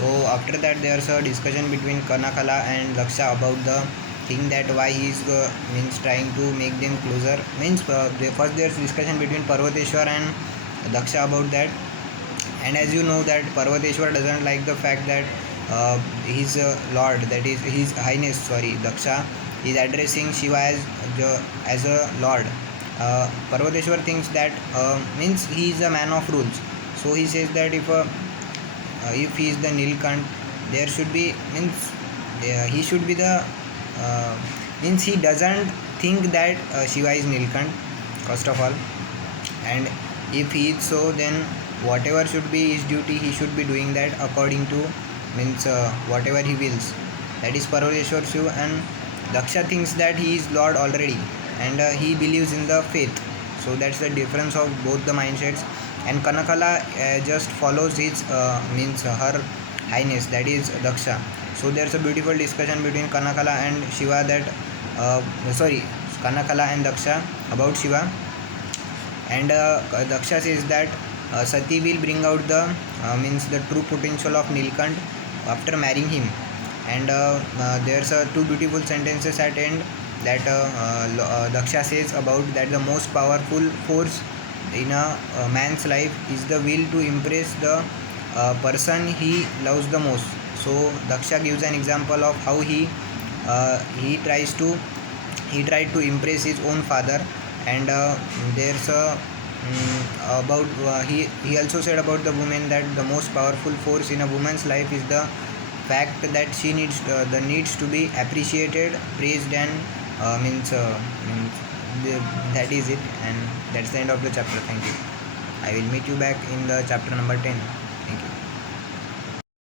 So after that there's a discussion between Kanakala and Daksha about the thing that why he is means trying to make them closer. Means first there's discussion between Parvateshwar and Daksha about that. And as you know that Parvateshwar doesn't like the fact that his lord, that is his highness, sorry, Daksha is addressing Shiva as a lord. Parvateshwar thinks that means he is a man of rules. So he says that if he is the Nilkant, there should be means he should be the uh, means he doesn't think that Shiva is Nilkant first of all. And if he is so, then whatever should be his duty, he should be doing that according to means whatever he wills. That is Parvateshwar Shiv. And Daksha thinks that he is Lord already, and he believes in the faith. So that's the difference of both the mindsets. And Kanakala just follows his means her highness, that is Daksha. So there's a beautiful discussion between Kanakala and Shiva that sorry, Kanakala and Daksha about Shiva. And Daksha says that Sati will bring out the means the true potential of Nilkant after marrying him. And there's two beautiful sentences at end that Daksha says about that the most powerful force in a man's life is the will to impress the person he loves the most. So Daksha gives an example of how he tried to impress his own father. And there's a about he also said about the woman that the most powerful force in a woman's life is the fact that she needs to be appreciated, praised, and means that is it. And that's the end of the chapter. Thank you. I will meet you back in the chapter number 10. Thank you.